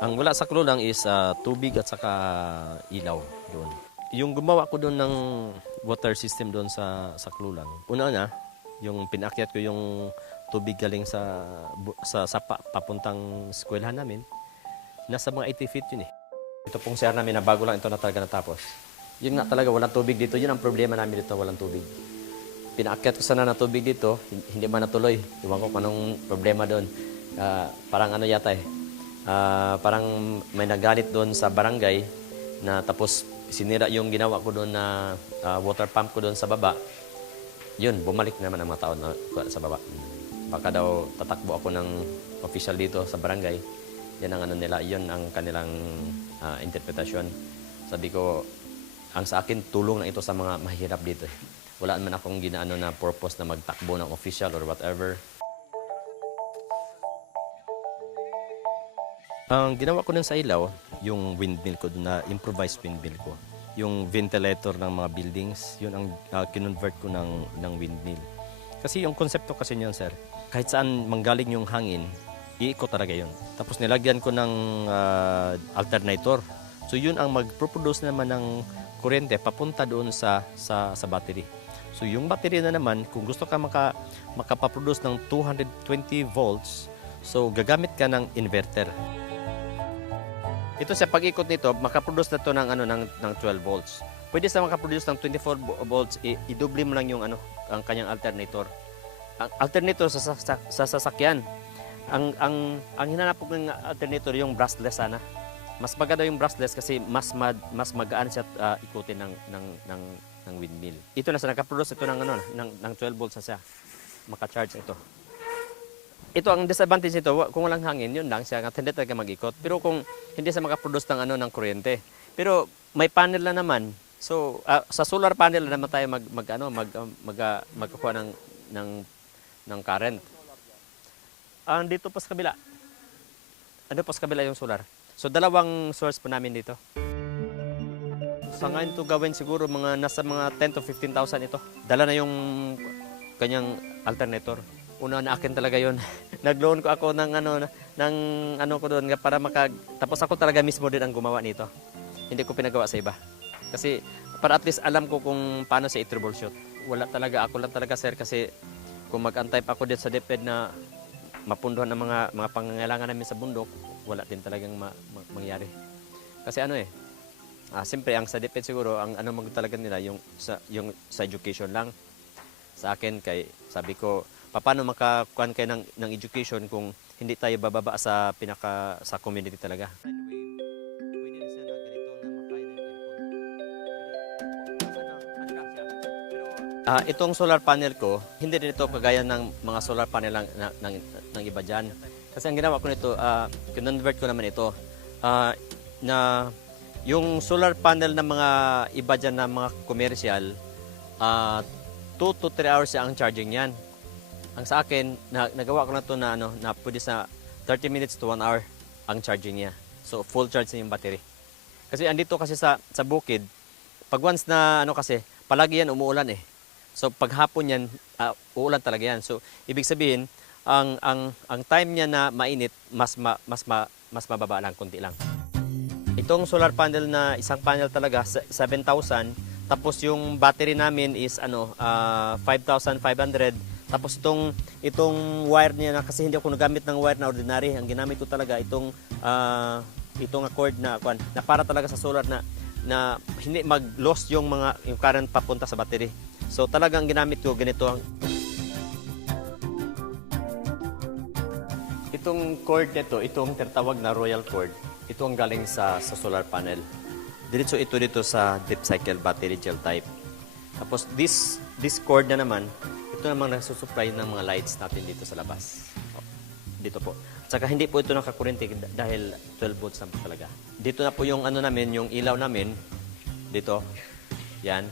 Ang wala sa kululang is tubig at saka ilaw doon. Yung gumawa ko doon ng water system doon sa kululang. Una na, yung pinakyat ko yung tubig galing sa papuntang eskwelahan namin. Nasa mga 80 feet yun eh. Ito pong CR namin na bago lang ito na talaga natapos. Yun nga talaga, walang tubig dito. Yun ang problema namin dito, walang tubig. Pinaakyat ko sana na tubig dito, hindi man natuloy. Iwan ko kung anong problema doon. Parang ano yata eh. Parang may nagalit doon sa barangay na tapos sinira yung ginawa ko doon na water pump ko doon sa baba. Yun, bumalik naman ang mga tao na sa baba. Baka daw tatakbo ako ng official dito sa barangay. Yan ang ano nila, yun ang kanilang interpretasyon. Sabi ko, ang sa akin, tulong na ito sa mga mahirap dito. Wala naman akong ginaano na purpose na magtakbo ng official or whatever. Ang ginawa ko nun sa ilaw, yung windmill ko, na improvised windmill ko. Yung ventilator ng mga buildings, yun ang kinonvert ko ng windmill. Kasi yung konsepto kasi niyan, sir, kahit saan manggaling yung hangin, iikot talaga yun. Tapos nilagyan ko ng alternator. So yun ang mag-produce naman ng kuryente papunta doon sa battery. So yung battery na naman, kung gusto ka makapaproduce ng 220 volts, so gagamit ka ng inverter. Ito sa pag-ikot nito, makaproduce na to ng 12 volts. Pwede sa makaproduce ng 24 volts, i-double mo lang yung ang kanyang alternator. Ang alternator sa sasakyan. Ang hinanap ko ng alternator yung brushless sana. Mas maganda yung brushless kasi mas magaan siya ikutin ng windmill. Ito na sa nakaproduce ito ng 12 volts na siya. Maka-charge ito. Ito ang disadvantage nito, kung walang hangin, yun lang siya, hindi talaga mag-ikot. Pero kung hindi siya makaproduce ng kuryente. Pero may panel na naman. So sa solar panel na naman tayo magkukuha ng current. Dito pa sa kabila. Ano pa sa kabila yung solar. So dalawang source po namin dito. Sa ngayon to gawin siguro nasa mga 10 to 15,000 ito. Dala na yung kanyang alternator. Una na akin talaga yon. Nag-loan ko ako ng ko doon para tapos ako talaga mismo din ang gumawa nito. Hindi ko pinagawa sa iba. Kasi para at least alam ko kung paano siya i-troubleshoot. Ako lang talaga sir kasi kung mag-antay pa ako dito sa DepEd na mapunduhan ng mga pangangailangan namin sa bundok, wala din talagang mangyari. Kasi siyempre ang sa DepEd siguro ang talaga nila yung sa education lang. Sa akin sabi ko paano makakuan kayo ng education kung hindi tayo bababa sa community talaga. Itong solar panel ko, hindi rin ito kagaya ng mga solar panel ng iba dyan. Kasi ang ginawa ko nito, kinonvert ko naman ito, na yung solar panel ng mga iba dyan na mga commercial, 2 to 3 hours ang charging yan. Ang sa akin, nagawa ko na ito na pwede sa 30 minutes to 1 hour ang charging niya. So full charge na yung battery. Kasi andito kasi sa bukid, pag once na kasi, palagi yan umuulan eh. So paghapon yan, uulan talaga yan. So ibig sabihin, ang time niya na mainit, mas mababa lang, kunti lang. Itong solar panel na isang panel talaga 7,000, tapos yung battery namin is 5,500. Tapos itong wire niya kasi hindi ako nagamit ng wire na ordinary. Ang ginamit ko talaga itong cord na para talaga sa solar na hindi mag-loss yung current papunta sa battery. So talagang ginamit ko ganito. Itong cord nito, itong tinatawag na royal cord, ito ang galing sa solar panel. Diretso ito dito sa deep cycle battery gel type. Tapos this cord na naman, ito namang nagsusupply ng mga lights natin dito sa labas. Dito po. At saka hindi po ito nakakuryente dahil 12 volts na po talaga. Dito na po yung namin, yung ilaw namin. Dito. Yan.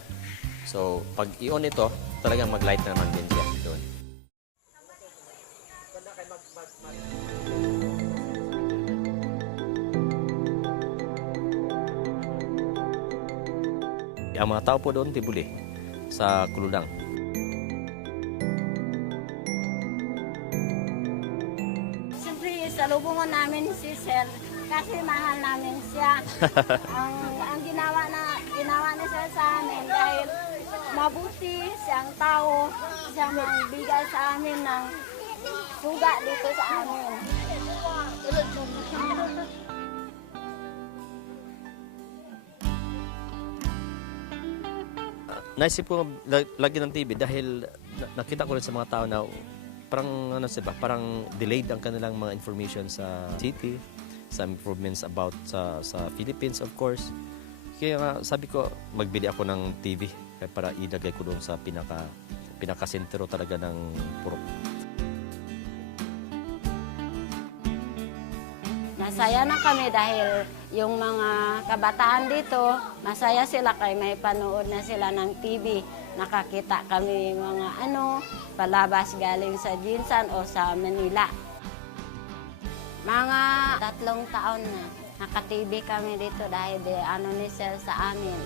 So, pag i-on ito, talagang mag-light na naman din siya doon. Ang mga tao po doon, tibuli sa kuludang. Siyempre, sa lubungan namin si Sir kasi mahal namin siya. ang ginawa na siya sa amin dahil mabuti siyang tao, siya magbigay sa amin ng suga dito sa amin. Naisip ko lagi ng TV dahil nakita ko rin sa mga tao na parang ano sila, parang delayed ang kanilang mga information sa city, sa improvements about sa Philippines of course. Kaya nga sabi ko magbili ako ng TV para ilagay ko doon sa pinaka sentro talaga ng Purok. Masaya na kami dahil yung mga kabataan dito, masaya sila kay may panood na sila ng TV. Nakakita kami mga palabas galing sa Jinsan o sa Manila. Mga 3 taon na naka-TV kami dito dahil ni Sir sa amin.